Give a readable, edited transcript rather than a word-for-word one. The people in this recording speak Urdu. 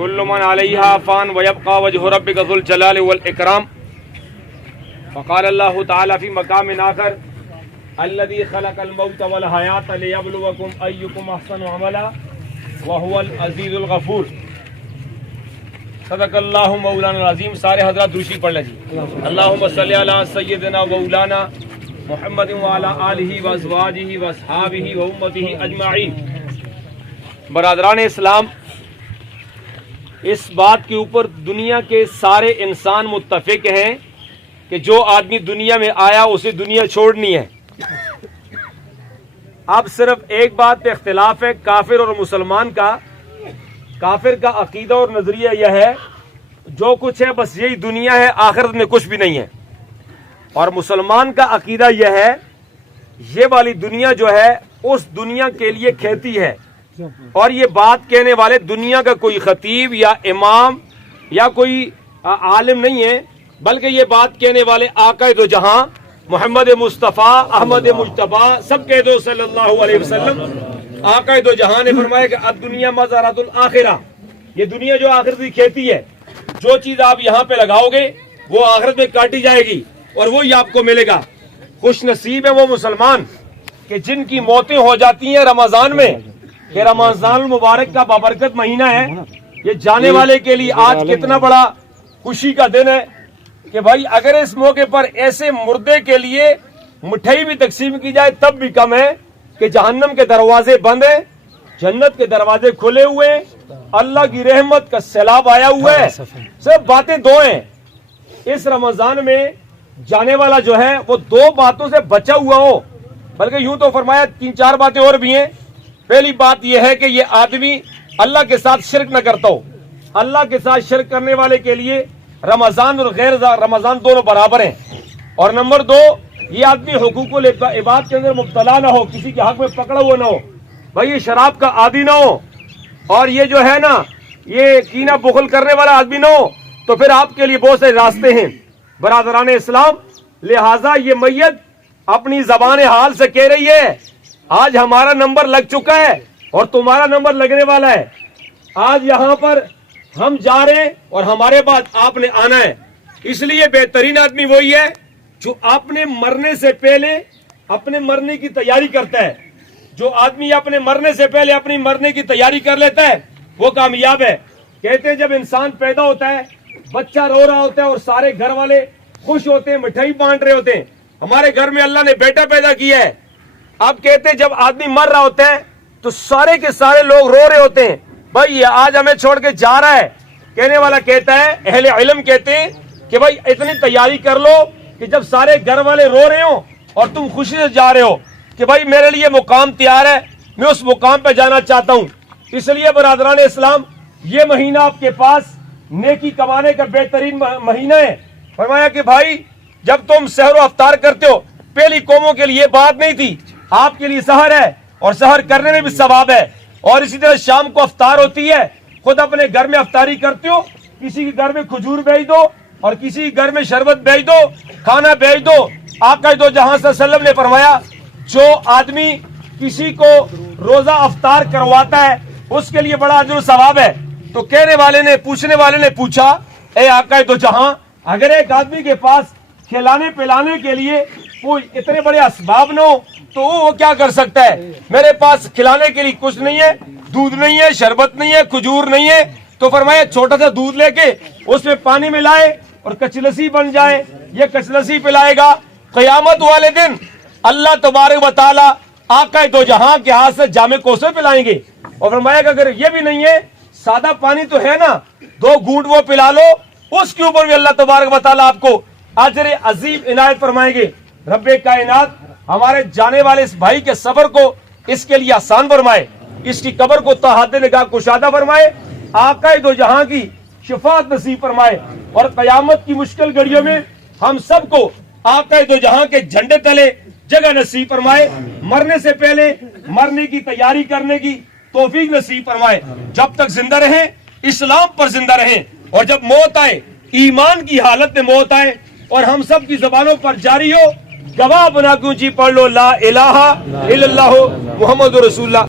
كل من عليها فان ويبقى وجه ربك ذو الجلال والإكرام. فقال الله تعالى في مقام آخر الذي خلق الموت والحياة ليبلوكم أيكم أحسن عملا وهو العزيز الغفور. صدق اللہ مولانا العظیم. سارے حضرات دوشی پڑھ لیں جی. اللہم صلی علی سیدنا مولانا محمد وعلی آلہ وازواجہ واصحابہ وامتہ اجمعین. برادران اسلام، اس بات کے اوپر دنیا کے سارے انسان متفق ہیں کہ جو آدمی دنیا میں آیا اسے دنیا چھوڑنی ہے. اب صرف ایک بات پہ اختلاف ہے کافر اور مسلمان کا. کافر کا عقیدہ اور نظریہ یہ ہے جو کچھ ہے بس یہی دنیا ہے، آخرت میں کچھ بھی نہیں ہے. اور مسلمان کا عقیدہ یہ ہے یہ والی دنیا جو ہے اس دنیا کے لیے کھیتی ہے. اور یہ بات کہنے والے دنیا کا کوئی خطیب یا امام یا کوئی عالم نہیں ہے، بلکہ یہ بات کہنے والے آقا دو جہاں محمد مصطفیٰ احمد مجتبیٰ سب کہہ دو صلی اللہ علیہ وسلم. آقا دو جہاں نے فرمایا کہ الدنیا مزرعۃ الآخرہ، یہ دنیا جو آخرت کی کھیتی ہے، جو چیز آپ یہاں پہ لگاؤ گے وہ آخرت میں کاٹی جائے گی اور وہی آپ کو ملے گا. خوش نصیب ہے وہ مسلمان کہ جن کی موتیں ہو جاتی ہیں رمضان میں، کہ رمضان المبارک کا بابرکت مہینہ ہے. یہ جانے والے کے لیے آج کتنا بڑا خوشی کا دن ہے کہ بھائی اگر اس موقع پر ایسے مردے کے لیے مٹھائی بھی تقسیم کی جائے تب بھی کم ہے کہ جہنم کے دروازے بند ہیں، جنت کے دروازے کھلے ہوئے ہیں، اللہ کی رحمت کا سیلاب آیا ہوا ہے. صرف باتیں دو ہیں. اس رمضان میں جانے والا جو ہے وہ دو باتوں سے بچا ہوا ہو، بلکہ یوں تو فرمایا 3-4 باتیں اور بھی ہیں. پہلی بات یہ ہے کہ یہ آدمی اللہ کے ساتھ شرک نہ کرتا ہو. اللہ کے ساتھ شرک کرنے والے کے لیے رمضان اور غیر رمضان دونوں برابر ہیں. اور نمبر 2، یہ آدمی حقوق العباد کے اندر مبتلا نہ ہو، کسی کے حق میں پکڑا ہوا نہ ہو. بھائی یہ شراب کا عادی نہ ہو اور یہ جو ہے نا یہ کینہ بخل کرنے والا آدمی نہ ہو. تو پھر آپ کے لیے بہت سے راستے ہیں برادران اسلام. لہٰذا یہ میت اپنی زبان حال سے کہہ رہی ہے آج ہمارا نمبر لگ چکا ہے اور تمہارا نمبر لگنے والا ہے. آج یہاں پر ہم جا رہے ہیں اور ہمارے بعد آپ نے آنا ہے. اس لیے بہترین آدمی وہی ہے جو اپنے مرنے سے پہلے اپنے مرنے کی تیاری کرتا ہے. جو آدمی اپنے مرنے سے پہلے اپنی مرنے کی تیاری کر لیتا ہے وہ کامیاب ہے. کہتے ہیں جب انسان پیدا ہوتا ہے بچہ رو رہا ہوتا ہے اور سارے گھر والے خوش ہوتے ہیں، مٹھائی بانٹ رہے ہوتے ہیں. ہمارے گھر میں اللہ نے بیٹا پیدا کیا ہے. اب کہتے ہیں جب آدمی مر رہا ہوتا ہے تو سارے کے سارے لوگ رو رہے ہوتے ہیں بھائی یہ آج ہمیں چھوڑ کے جا رہا ہے. کہنے والا کہتا ہے، اہل علم کہتے ہیں کہ بھائی اتنی تیاری کر لو کہ جب سارے گھر والے رو رہے ہوں اور تم خوشی سے جا رہے ہو کہ بھائی میرے لیے مقام تیار ہے، میں اس مقام پہ جانا چاہتا ہوں. اس لیے برادران اسلام یہ مہینہ آپ کے پاس نیکی کمانے کا بہترین مہینہ ہے. فرمایا کہ بھائی جب تم سحر و افطار کرتے ہو، پہلی قوموں کے لیے بات نہیں تھی، آپ کے لیے سحر ہے اور سحر کرنے میں بھی ثواب ہے. اور اسی طرح شام کو افطار ہوتی ہے، خود اپنے گھر میں افطاری کرتے ہو، کسی کے گھر میں کھجور بھیج دو اور کسی کے گھر میں شربت بھیج دو، کھانا بھیج دو. آقا دو جہاں صلی اللہ علیہ وسلم نے فرمایا جو آدمی کسی کو روزہ افطار کرواتا ہے اس کے لیے بڑا اجر و ثواب ہے. تو پوچھنے والے نے پوچھا اے آقا دو جہاں، اگر ایک آدمی کے پاس کھلانے پلانے کے لیے کوئی اتنے بڑے اسباب نہ ہو تو وہ کیا کر سکتا ہے؟ میرے پاس کھلانے کے لیے کچھ نہیں ہے، دودھ نہیں ہے، شربت نہیں ہے، کھجور نہیں ہے. تو فرمایا چھوٹا سا دودھ لے کے اس میں پانی ملائے اور کچلسی بن جائے، یہ کچلسی پلائے گا. قیامت والے دن اللہ تبارک و تعالی آقا دو جہاں کے ہاتھ سے جامع کوثر پلائیں گے. اور فرمایا کہ اگر یہ بھی نہیں ہے، سادہ پانی تو ہے نا، 2 گھونٹ وہ پلا لو، اس کے اوپر بھی اللہ تبارک و تعالی آپ کو اجر عظیم عنایت فرمائیں گے. رب کائنات ہمارے جانے والے اس بھائی کے سفر کو اس کے لیے آسان فرمائے، اس کی قبر کو تا حد نگاہ کشادہ فرمائے، آقا دو جہاں کی شفاعت نصیب فرمائے. اور قیامت کی مشکل گھڑیوں میں ہم سب کو آقا دو جہاں کے جھنڈے تلے جگہ نصیب فرمائے. مرنے سے پہلے مرنے کی تیاری کرنے کی توفیق نصیب فرمائے. جب تک زندہ رہیں اسلام پر زندہ رہیں، اور جب موت آئے ایمان کی حالت میں موت آئے اور ہم سب کی زبانوں پر جاری ہو گواہ بنا کے اونچی پڑھ لو لا الہ الا اللہ محمد رسول اللہ.